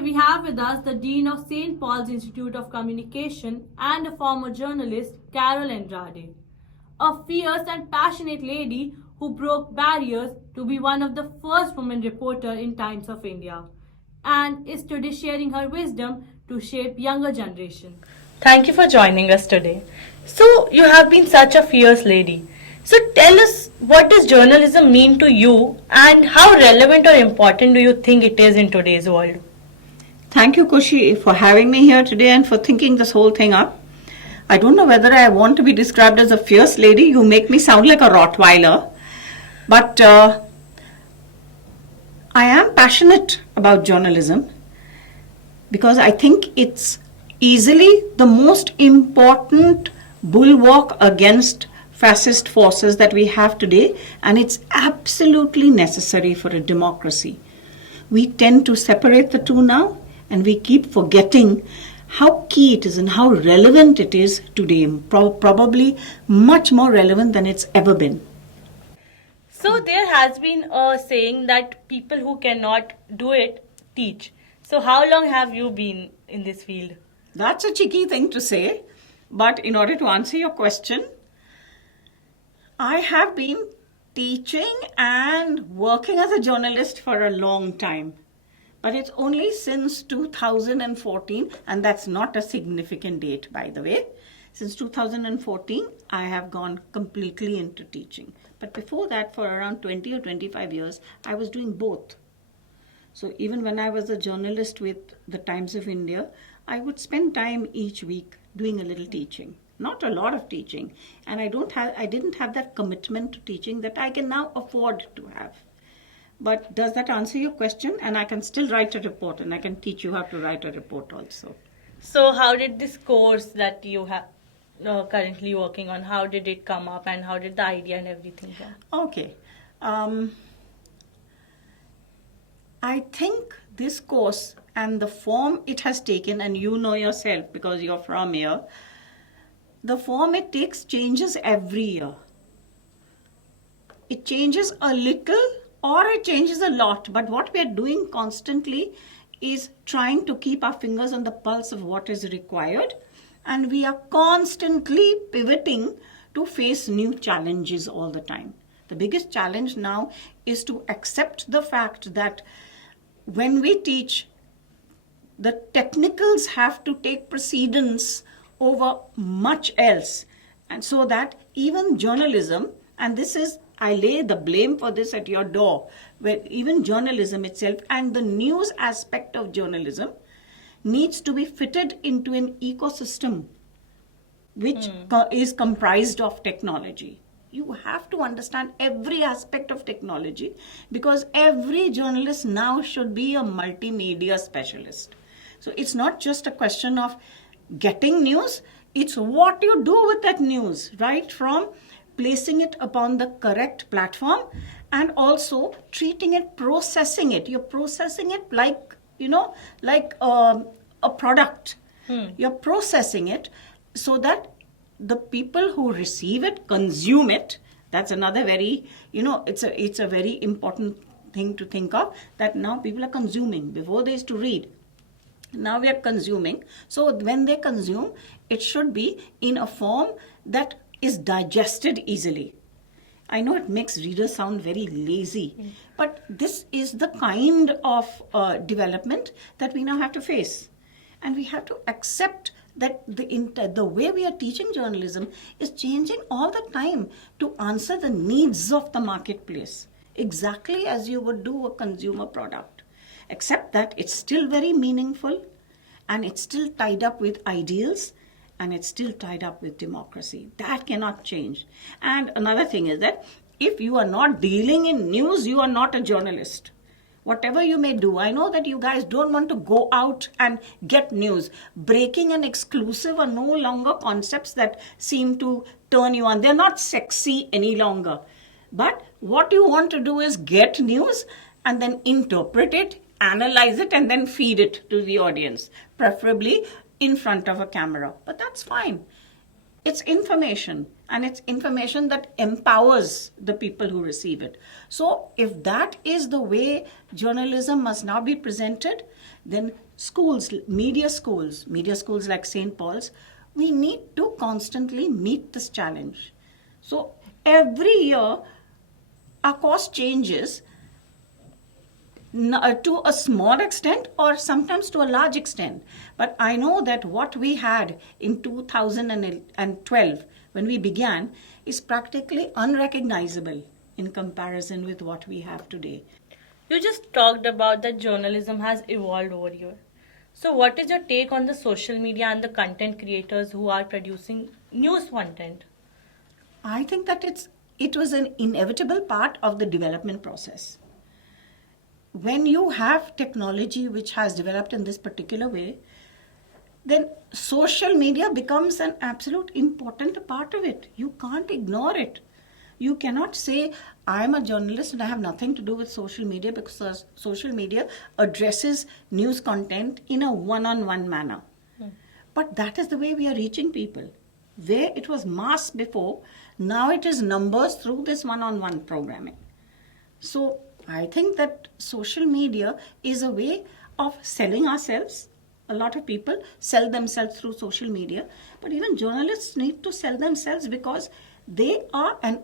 Today we have with us the Dean of St. Paul's Institute of Communication and a former journalist, Carol Andrade. A fierce and passionate lady who broke barriers to be one of the first women reporter in Times of India and is today sharing her wisdom to shape younger generation. Thank you for joining us today. So, you have been such a fierce lady. So, tell us, what does journalism mean to you and how relevant or important do you think it is in today's world? Thank you, Kushi, for having me here today and for thinking this whole thing up. I don't know whether I want to be described as a fierce lady. You make me sound like a Rottweiler. But I am passionate about journalism because I think it's easily the most important bulwark against fascist forces that we have today, and it's absolutely necessary for a democracy. We tend to separate the two now, and we keep forgetting how key it is and how relevant it is today, probably much more relevant than it's ever been. So, there has been a saying that people who cannot do it teach. So, how long have you been in this field? That's a cheeky thing to say, but in order to answer your question, I have been teaching and working as a journalist for a long time. But it's only since 2014, and that's not a significant date, by the way. Since 2014, I have gone completely into teaching. But before that, for around 20 or 25 years, I was doing both. So even when I was a journalist with the Times of India, I would spend time each week doing a little teaching. Not a lot of teaching. And I didn't have that commitment to teaching that I can now afford to have. But does that answer your question? And I can still write a report, and I can teach you how to write a report also. So, how did this course that you have currently working on, how did it come up and how did the idea and everything come? Okay. I think this course and the form it has taken, and you know yourself because you're from here, the form it takes changes every year. It changes a little or it changes a lot, but what we are doing constantly is trying to keep our fingers on the pulse of what is required, and we are constantly pivoting to face new challenges all the time. The biggest challenge now is to accept the fact that when we teach, the technicals have to take precedence over much else, and so that even journalism, and this is, I lay the blame for this at your door, where even journalism itself and the news aspect of journalism needs to be fitted into an ecosystem which is comprised of technology. You have to understand every aspect of technology because every journalist now should be a multimedia specialist. So it's not just a question of getting news, it's what you do with that news, right? From placing it upon the correct platform and also treating it, processing it. You're processing it like, like a product. You're processing it so that the people who receive it, consume it. That's another very, it's a very important thing to think of, that now people are consuming. Before they used to read. Now we are consuming. So when they consume, it should be in a form that is digested easily. I know it makes readers sound very lazy, but this is the kind of development that we now have to face. And we have to accept that the way we are teaching journalism is changing all the time to answer the needs of the marketplace, exactly as you would do a consumer product. Except that it's still very meaningful and it's still tied up with ideals and it's still tied up with democracy. That cannot change. And another thing is that if you are not dealing in news, you are not a journalist. Whatever you may do, I know that you guys don't want to go out and get news. Breaking and exclusive are no longer concepts that seem to turn you on. They're not sexy any longer. But what you want to do is get news and then interpret it, analyze it, and then feed it to the audience, preferably in front of a camera. But that's fine. It's information. and it's information that empowers the people who receive it. So if that is the way journalism must now be presented, then schools like St. Paul's, we need to constantly meet this challenge. So every year our course changes to a small extent or sometimes to a large extent. But I know that what we had in 2012 when we began is practically unrecognizable in comparison with what we have today. You just talked about that journalism has evolved over here. So what is your take on the social media and the content creators who are producing news content? I think that it was an inevitable part of the development process. When you have technology which has developed in this particular way, then social media becomes an absolute important part of it. You can't ignore it. You cannot say, I am a journalist and I have nothing to do with social media, because social media addresses news content in a one-on-one manner. But that is the way we are reaching people. Where it was mass before, now it is numbers through this one-on-one programming. So I think that social media is a way of selling ourselves. A lot of people sell themselves through social media, but even journalists need to sell themselves because they are an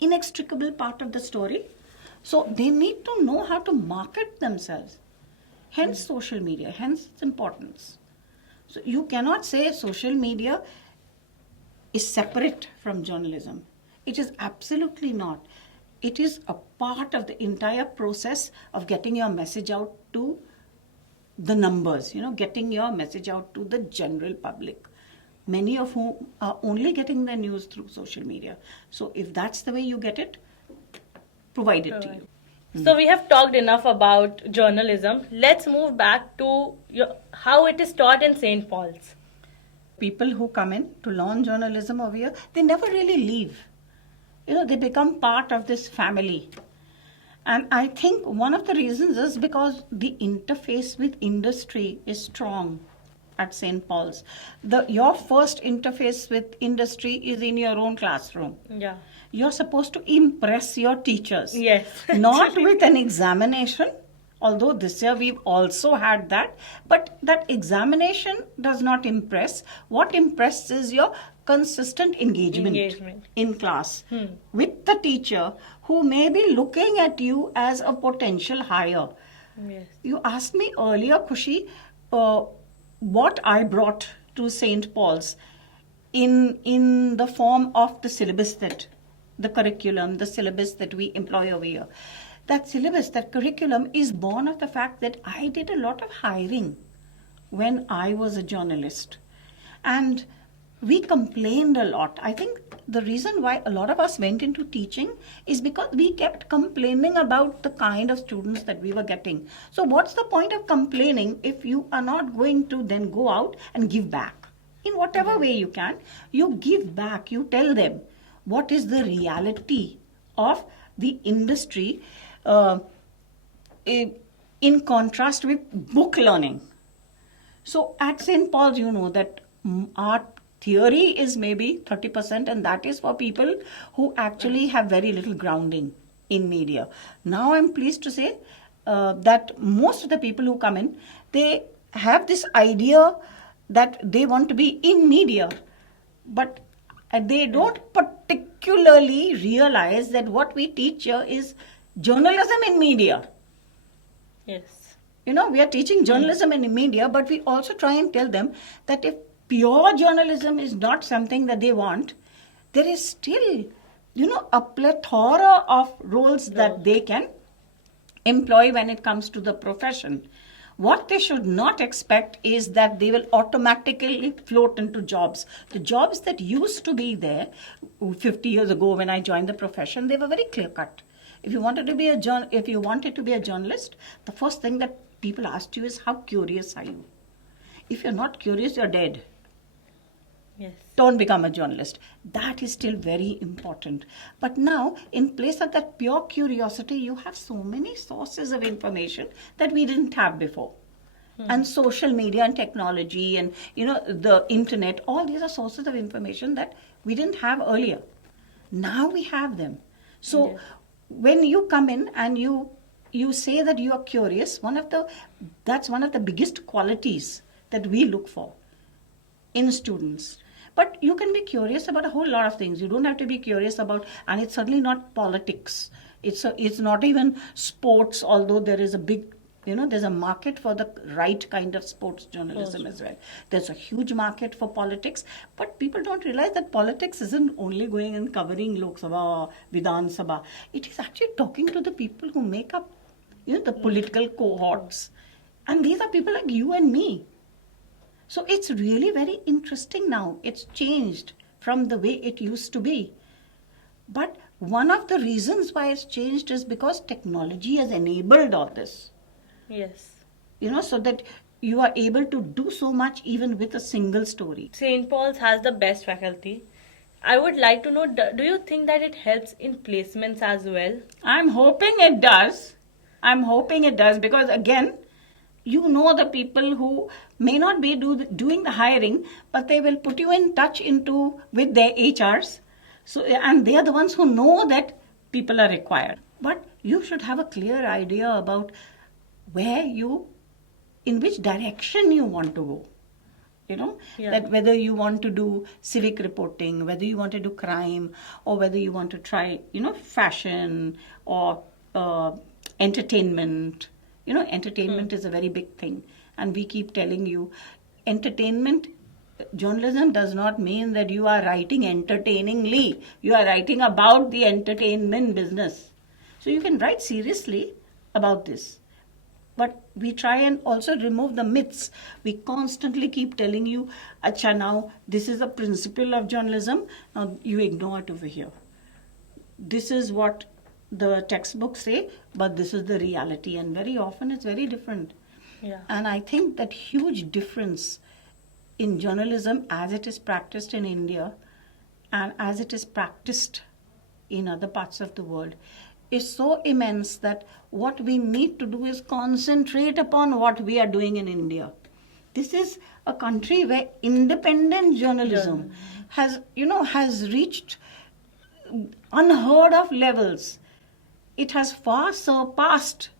inextricable part of the story. So they need to know how to market themselves. Hence social media, hence its importance. So you cannot say social media is separate from journalism. It is absolutely not. It is a part of the entire process of getting your message out to the numbers, getting your message out to the general public, many of whom are only getting their news through social media. So if that's the way you get it, provide it to you. So we have talked enough about journalism. Let's move back to how it is taught in St. Paul's. People who come in to learn journalism over here, they never really leave. They become part of this family. And I think one of the reasons is because the interface with industry is strong at St. Paul's. Your first interface with industry is in your own classroom. Yeah. You're supposed to impress your teachers. Yes. Not with an examination, although this year we've also had that. But that examination does not impress. What impresses is your consistent engagement in class with the teacher who may be looking at you as a potential hire. Yes. You asked me earlier, Khushi, what I brought to St. Paul's in the form of the syllabus the curriculum, the syllabus that we employ over here. That syllabus, that curriculum is born of the fact that I did a lot of hiring when I was a journalist. And we complained a lot. I think the reason why a lot of us went into teaching is because we kept complaining about the kind of students that we were getting. So what's the point of complaining if you are not going to then go out and give back? In whatever way you can, you give back. You tell them what is the reality of the industry in contrast with book learning. So at St. Paul's, that our theory is maybe 30%, and that is for people who actually have very little grounding in media. Now I'm pleased to say that most of the people who come in, they have this idea that they want to be in media, but they don't particularly realize that what we teach here is journalism in media. Yes. We are teaching journalism in media, but we also try and tell them that if pure journalism is not something that they want, there is still, a plethora of roles that they can employ when it comes to the profession. What they should not expect is that they will automatically float into jobs. The jobs that used to be there 50 years ago when I joined the profession, they were very clear-cut. If you wanted to be a journalist, the first thing that people asked you is, how curious are you? If you're not curious, you're dead. Yes. Don't become a journalist. That is still very important. But now, in place of that pure curiosity, you have so many sources of information that we didn't have before. And social media and technology and the internet, all these are sources of information that we didn't have earlier. Now we have them. So Yes. when you come in and you say that you are curious, that's one of the biggest qualities that we look for in students. But you can be curious about a whole lot of things. You don't have to be curious about, and it's certainly not politics. It's not even sports, although there is a big, there's a market for the right kind of sports journalism as well. There's a huge market for politics, but people don't realize that politics isn't only going and covering Lok Sabha, Vidhan Sabha. It is actually talking to the people who make up, the political cohorts. And these are people like you and me. So it's really very interesting now. It's changed from the way it used to be. But one of the reasons why it's changed is because technology has enabled all this. Yes. So that you are able to do so much even with a single story. St. Paul's has the best faculty. I would like to know, do you think that it helps in placements as well? I'm hoping it does. Because again, the people who may not be doing the hiring, but they will put you in touch with their HRs. So, and they are the ones who know that people are required. But you should have a clear idea about in which direction you want to go. That whether you want to do civic reporting, whether you want to do crime, or whether you want to try, fashion or entertainment. Entertainment is a very big thing. And we keep telling you, journalism does not mean that you are writing entertainingly. You are writing about the entertainment business. So you can write seriously about this. But we try and also remove the myths. We constantly keep telling you, Acha, now this is a principle of journalism. Now you ignore it over here. This is what the textbooks say, but this is the reality. And very often it's very different. Yeah. And I think that huge difference in journalism as it is practiced in India and as it is practiced in other parts of the world is so immense that what we need to do is concentrate upon what we are doing in India. This is a country where independent journalism has reached unheard of levels. It has far surpassed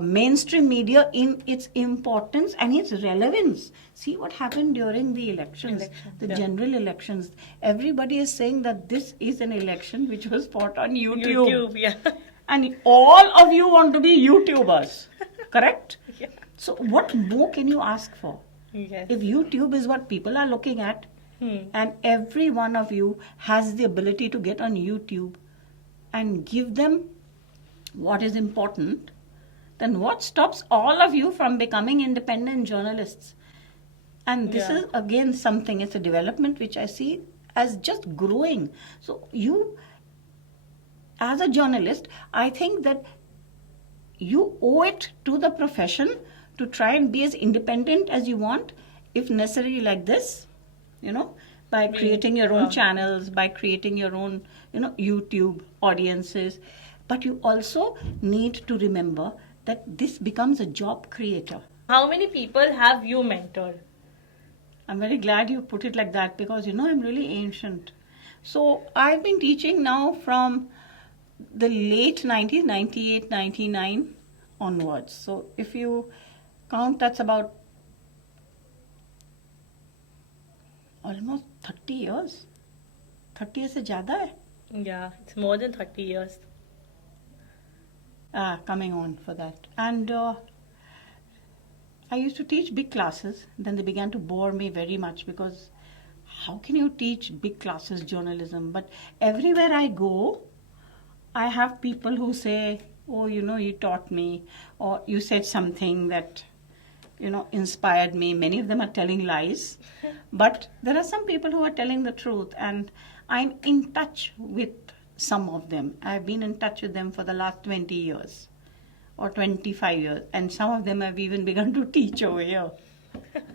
mainstream media in its importance and its relevance. See what happened during the elections, general elections. Everybody is saying that this is an election which was fought on YouTube. Yeah. And all of you want to be YouTubers, correct? Yeah. So what more can you ask for? Yes. If YouTube is what people are looking at, and every one of you has the ability to get on YouTube and give them what is important, then what stops all of you from becoming independent journalists? And this is again it's a development which I see as just growing. So you, as a journalist, I think that you owe it to the profession to try and be as independent as you want, if necessary like this, by creating your own channels, by creating your own, YouTube audiences. But you also need to remember that this becomes a job creator. How many people have you mentored? I'm very glad you put it like that because, I'm really ancient. So I've been teaching now from the late 90s, 98, 99 onwards. So if you count, that's about almost 30 years. 30 years se zyada hai. Yeah, it's more than 30 years. Coming on for that. And I used to teach big classes. Then they began to bore me very much because how can you teach big classes journalism? But everywhere I go, I have people who say, oh, you taught me, or you said something that, inspired me. Many of them are telling lies. But there are some people who are telling the truth. And I'm in touch with some of them. I've been in touch with them for the last 20 years or 25 years. And some of them have even begun to teach over here.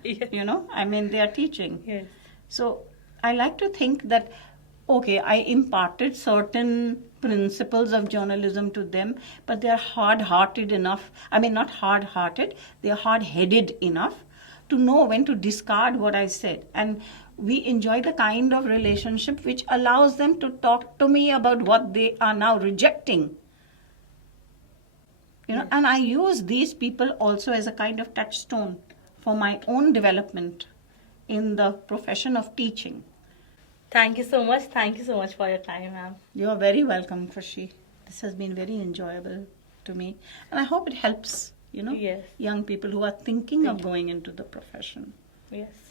Yes. They are teaching. Yes. So I like to think that okay, I imparted certain principles of journalism to them, but they are hard-hearted enough. I mean, not hard-hearted, they are hard-headed enough to know when to discard what I said. And we enjoy the kind of relationship which allows them to talk to me about what they are now rejecting. And I use these people also as a kind of touchstone for my own development in the profession of teaching. Thank you so much. Thank you so much for your time, ma'am. You are very welcome, Krushi. This has been very enjoyable to me. And I hope it helps, Yes. young people who are thinking of going into the profession. Yes.